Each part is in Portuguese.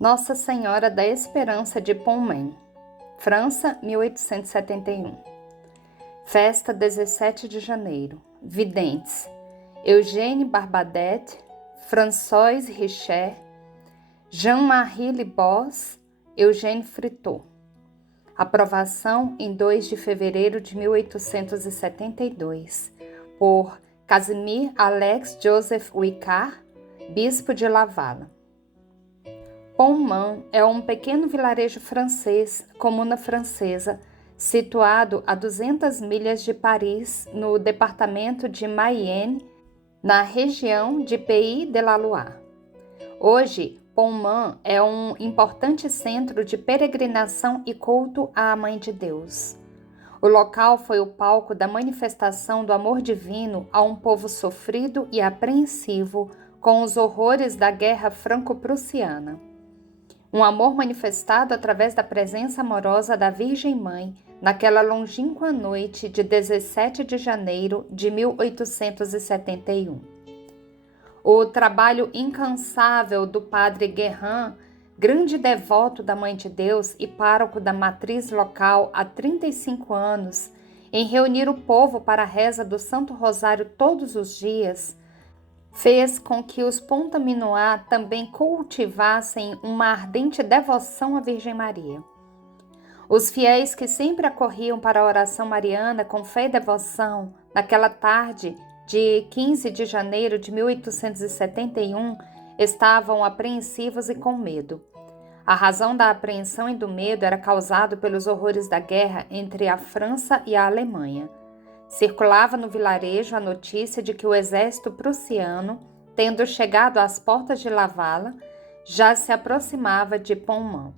Nossa Senhora da Esperança de Pontmain, França, 1871. Festa 17 de janeiro. Videntes: Eugène Barbadet, François Richer, Jean-Marie Libos, Eugène Fritot. Aprovação em 2 de fevereiro de 1872, por Casimir Alex Joseph Wicard, bispo de Laval. Pontmain é um pequeno vilarejo francês, comuna francesa, situado a 200 milhas de Paris, no departamento de Mayenne, na região de Pays de la Loire. Hoje, Pontmain é um importante centro de peregrinação e culto à Mãe de Deus. O local foi o palco da manifestação do amor divino a um povo sofrido e apreensivo com os horrores da Guerra Franco-Prussiana. Um amor manifestado através da presença amorosa da Virgem Mãe naquela longínqua noite de 17 de janeiro de 1871. O trabalho incansável do padre Guérin, grande devoto da Mãe de Deus e pároco da matriz local há 35 anos, em reunir o povo para a reza do Santo Rosário todos os dias, fez com que os Pontaminois também cultivassem uma ardente devoção à Virgem Maria. Os fiéis que sempre acorriam para a oração mariana com fé e devoção, naquela tarde de 15 de janeiro de 1871, estavam apreensivos e com medo. A razão da apreensão e do medo era causado pelos horrores da guerra entre a França e a Alemanha. Circulava no vilarejo a notícia de que o exército prussiano, tendo chegado às portas de Laval, já se aproximava de Pontmain.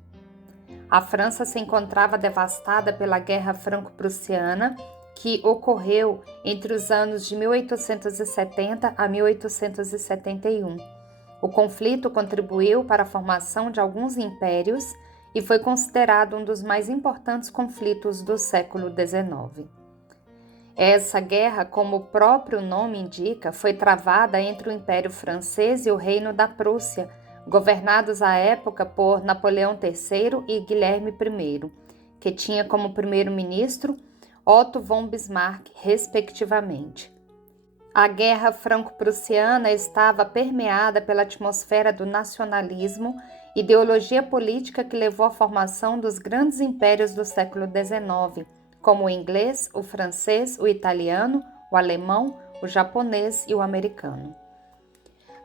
A França se encontrava devastada pela Guerra Franco-Prussiana, que ocorreu entre os anos de 1870 a 1871. O conflito contribuiu para a formação de alguns impérios e foi considerado um dos mais importantes conflitos do século XIX. Essa guerra, como o próprio nome indica, foi travada entre o Império Francês e o Reino da Prússia, governados à época por Napoleão III e Guilherme I, que tinha como primeiro-ministro Otto von Bismarck, respectivamente. A Guerra Franco-Prussiana estava permeada pela atmosfera do nacionalismo, ideologia política que levou à formação dos grandes impérios do século XIX, como o inglês, o francês, o italiano, o alemão, o japonês e o americano.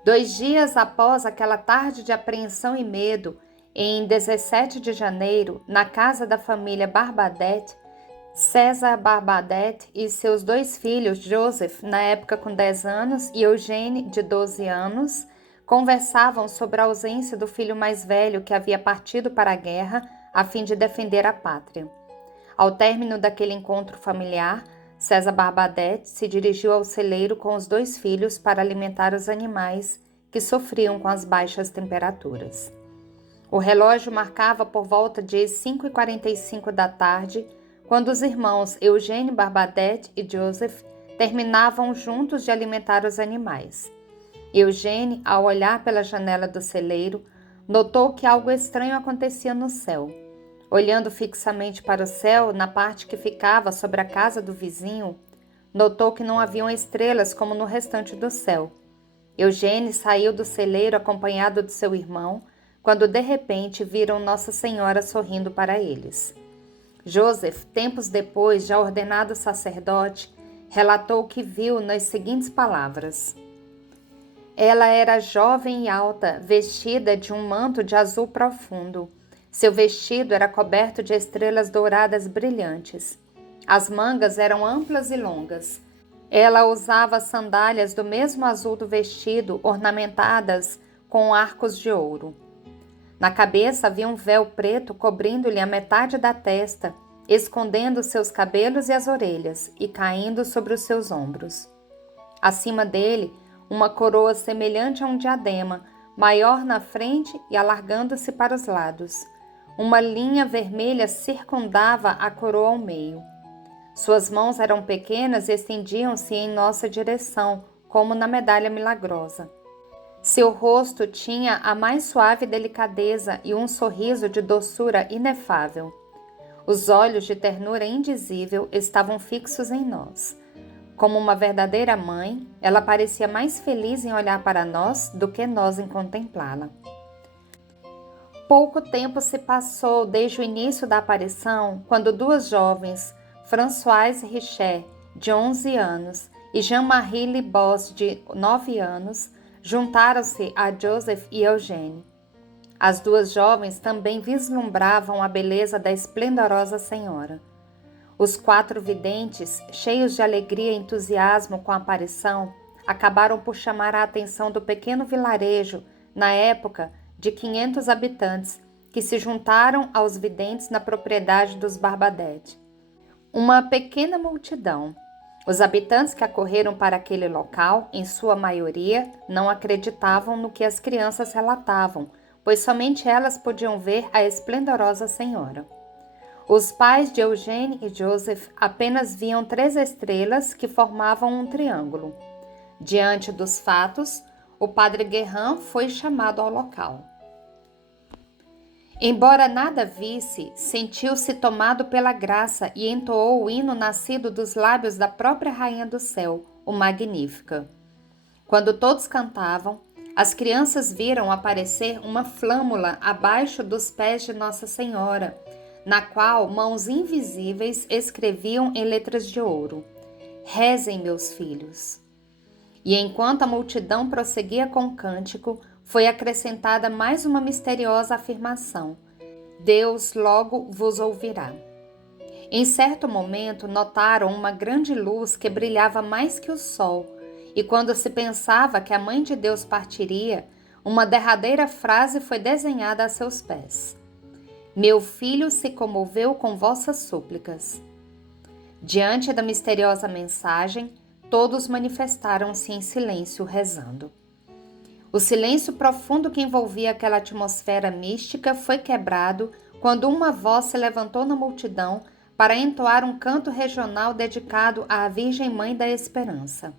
2 dias após aquela tarde de apreensão e medo, em 17 de janeiro, na casa da família Barbadet, César Barbadet e seus 2 filhos, Joseph, na época com 10 anos, e Eugène, de 12 anos, conversavam sobre a ausência do filho mais velho que havia partido para a guerra a fim de defender a pátria. Ao término daquele encontro familiar, César Barbadet se dirigiu ao celeiro com os 2 filhos para alimentar os animais que sofriam com as baixas temperaturas. O relógio marcava por volta de 5h45 da tarde, quando os irmãos Eugène Barbadet e Joseph terminavam juntos de alimentar os animais. Eugène, ao olhar pela janela do celeiro, notou que algo estranho acontecia no céu. Olhando fixamente para o céu, na parte que ficava sobre a casa do vizinho, notou que não haviam estrelas como no restante do céu. Eugène saiu do celeiro acompanhado de seu irmão, quando de repente viram Nossa Senhora sorrindo para eles. Joseph, tempos depois, já ordenado sacerdote, relatou o que viu nas seguintes palavras: Ela era jovem e alta, vestida de um manto de azul profundo. Seu vestido era coberto de estrelas douradas brilhantes. As mangas eram amplas e longas. Ela usava sandálias do mesmo azul do vestido, ornamentadas com arcos de ouro. Na cabeça havia um véu preto cobrindo-lhe a metade da testa, escondendo seus cabelos e as orelhas, e caindo sobre os seus ombros. Acima dele, uma coroa semelhante a um diadema, maior na frente e alargando-se para os lados. Uma linha vermelha circundava a coroa ao meio. Suas mãos eram pequenas e estendiam-se em nossa direção, como na medalha milagrosa. Seu rosto tinha a mais suave delicadeza e um sorriso de doçura inefável. Os olhos de ternura indizível estavam fixos em nós. Como uma verdadeira mãe, ela parecia mais feliz em olhar para nós do que nós em contemplá-la. Pouco tempo se passou desde o início da aparição, quando duas jovens, Françoise Richet, de 11 anos, e Jean-Marie Libos, de 9 anos, juntaram-se a Joseph e Eugène. As duas jovens também vislumbravam a beleza da esplendorosa senhora. Os 4 videntes, cheios de alegria e entusiasmo com a aparição, acabaram por chamar a atenção do pequeno vilarejo, na época, de 500 habitantes, que se juntaram aos videntes na propriedade dos Barbadette. Uma pequena multidão. Os habitantes que acorreram para aquele local, em sua maioria, não acreditavam no que as crianças relatavam, pois somente elas podiam ver a esplendorosa senhora. Os pais de Eugène e Joseph apenas viam 3 estrelas que formavam um triângulo. Diante dos fatos, o padre Guérin foi chamado ao local. Embora nada visse, sentiu-se tomado pela graça e entoou o hino nascido dos lábios da própria Rainha do Céu, o Magnífica. Quando todos cantavam, as crianças viram aparecer uma flâmula abaixo dos pés de Nossa Senhora, na qual mãos invisíveis escreviam em letras de ouro: "Rezem, meus filhos." E enquanto a multidão prosseguia com o cântico, foi acrescentada mais uma misteriosa afirmação: "Deus logo vos ouvirá." Em certo momento, notaram uma grande luz que brilhava mais que o sol, e quando se pensava que a Mãe de Deus partiria, uma derradeira frase foi desenhada a seus pés: "Meu filho se comoveu com vossas súplicas." Diante da misteriosa mensagem, todos manifestaram-se em silêncio, rezando. O silêncio profundo que envolvia aquela atmosfera mística foi quebrado quando uma voz se levantou na multidão para entoar um canto regional dedicado à Virgem Mãe da Esperança.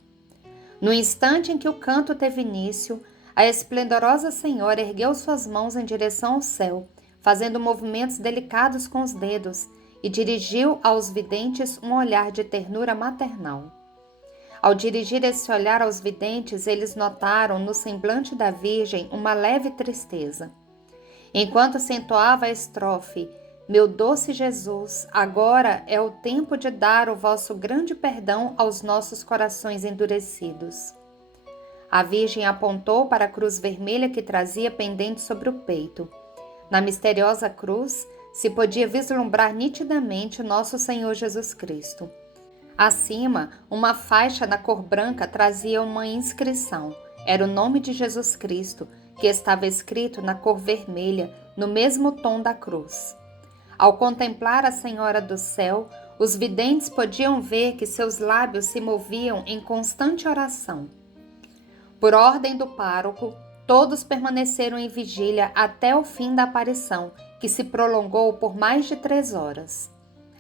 No instante em que o canto teve início, a esplendorosa Senhora ergueu suas mãos em direção ao céu, fazendo movimentos delicados com os dedos, e dirigiu aos videntes um olhar de ternura maternal. Ao dirigir esse olhar aos videntes, eles notaram no semblante da Virgem uma leve tristeza. Enquanto se entoava a estrofe: "Meu doce Jesus, agora é o tempo de dar o vosso grande perdão aos nossos corações endurecidos." A Virgem apontou para a cruz vermelha que trazia pendente sobre o peito. Na misteriosa cruz se podia vislumbrar nitidamente nosso Senhor Jesus Cristo. Acima, uma faixa na cor branca trazia uma inscrição. Era o nome de Jesus Cristo, que estava escrito na cor vermelha, no mesmo tom da cruz. Ao contemplar a Senhora do Céu, os videntes podiam ver que seus lábios se moviam em constante oração. Por ordem do pároco, todos permaneceram em vigília até o fim da aparição, que se prolongou por mais de 3 horas.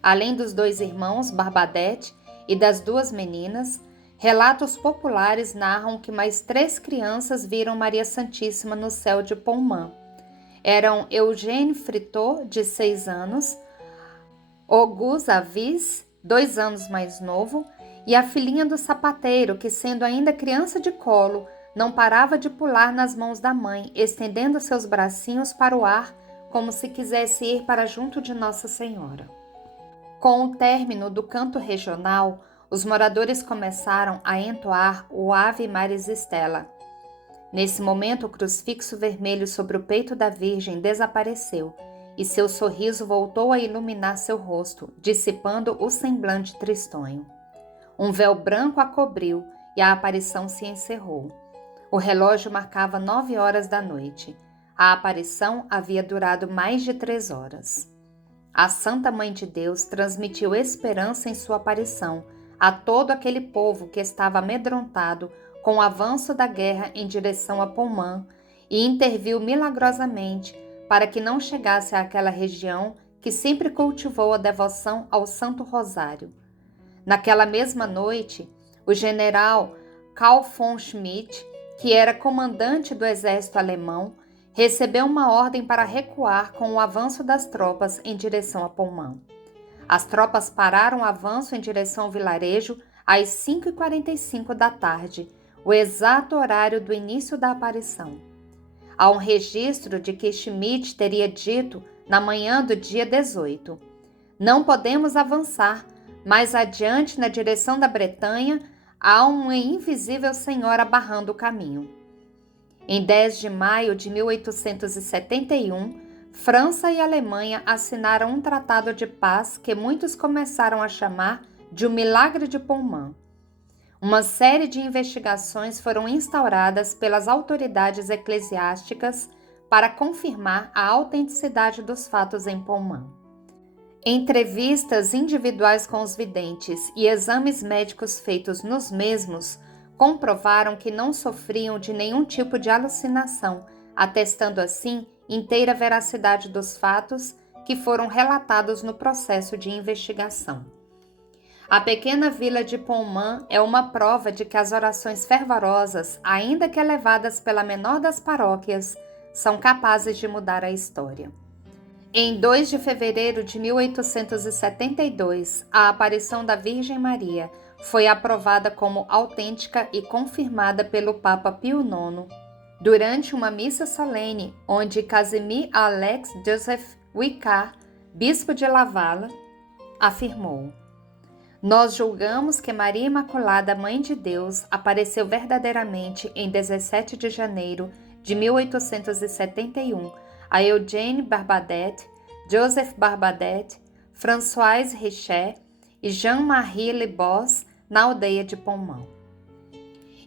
Além dos 2 irmãos, Barbadette, e das 2 meninas, relatos populares narram que mais 3 crianças viram Maria Santíssima no céu de Pontmain. Eram Eugène Fritot, de 6 anos, Auguste Avis, 2 anos mais novo, e a filhinha do sapateiro, que, sendo ainda criança de colo, não parava de pular nas mãos da mãe, estendendo seus bracinhos para o ar, como se quisesse ir para junto de Nossa Senhora. Com o término do canto regional, os moradores começaram a entoar o Ave Maris Stella. Nesse momento, o crucifixo vermelho sobre o peito da Virgem desapareceu e seu sorriso voltou a iluminar seu rosto, dissipando o semblante tristonho. Um véu branco a cobriu e a aparição se encerrou. O relógio marcava 9 horas da noite. A aparição havia durado mais de 3 horas. A Santa Mãe de Deus transmitiu esperança em sua aparição a todo aquele povo que estava amedrontado com o avanço da guerra em direção a Pontmain e interviu milagrosamente para que não chegasse àquela região que sempre cultivou a devoção ao Santo Rosário. Naquela mesma noite, o general Carl von Schmidt, que era comandante do exército alemão, recebeu uma ordem para recuar com o avanço das tropas em direção a Pommern. As tropas pararam o avanço em direção ao vilarejo às 5h45 da tarde, o exato horário do início da aparição. Há um registro de que Schmidt teria dito na manhã do dia 18: "Não podemos avançar, mais adiante na direção da Bretanha há uma invisível senhora barrando o caminho." Em 10 de maio de 1871, França e Alemanha assinaram um tratado de paz que muitos começaram a chamar de o Milagre de Pommern. Uma série de investigações foram instauradas pelas autoridades eclesiásticas para confirmar a autenticidade dos fatos em Pommern. Entrevistas individuais com os videntes e exames médicos feitos nos mesmos comprovaram que não sofriam de nenhum tipo de alucinação, atestando assim inteira veracidade dos fatos que foram relatados no processo de investigação. A pequena vila de Pommern é uma prova de que as orações fervorosas, ainda que elevadas pela menor das paróquias, são capazes de mudar a história. Em 2 de fevereiro de 1872, a aparição da Virgem Maria foi aprovada como autêntica e confirmada pelo Papa Pio IX durante uma missa solene, onde Casimir Alex Joseph Wicard, bispo de Laval, afirmou: "Nós julgamos que Maria Imaculada, Mãe de Deus, apareceu verdadeiramente em 17 de janeiro de 1871 a Eugène Barbadet, Joseph Barbadet, Françoise Richet e Jean-Marie Le Bos na aldeia de Pommern."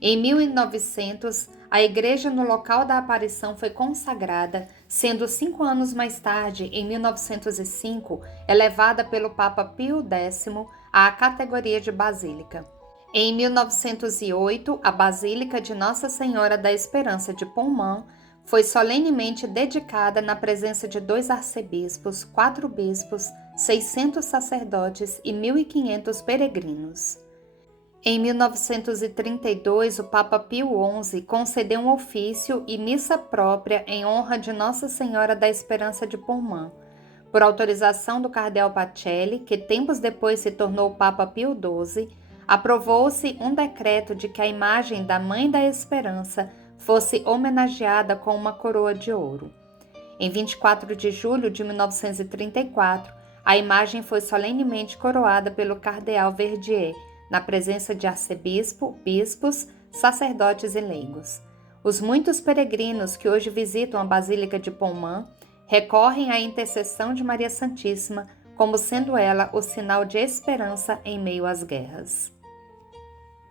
Em 1900, a igreja no local da aparição foi consagrada, sendo 5 anos mais tarde, em 1905, elevada pelo Papa Pio X à categoria de basílica. Em 1908, a Basílica de Nossa Senhora da Esperança de Pommern foi solenemente dedicada na presença de 2 arcebispos, 4 bispos, 600 sacerdotes e 1.500 peregrinos. Em 1932, o Papa Pio XI concedeu um ofício e missa própria em honra de Nossa Senhora da Esperança de Pommern, por autorização do cardeal Pacelli, que tempos depois se tornou Papa Pio XII. Aprovou-se um decreto de que a imagem da Mãe da Esperança fosse homenageada com uma coroa de ouro. Em 24 de julho de 1934, a imagem foi solenemente coroada pelo cardeal Verdier, na presença de arcebispo, bispos, sacerdotes e leigos. Os muitos peregrinos que hoje visitam a Basílica de Pommern recorrem à intercessão de Maria Santíssima, como sendo ela o sinal de esperança em meio às guerras.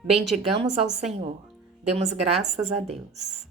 Bendigamos ao Senhor, demos graças a Deus.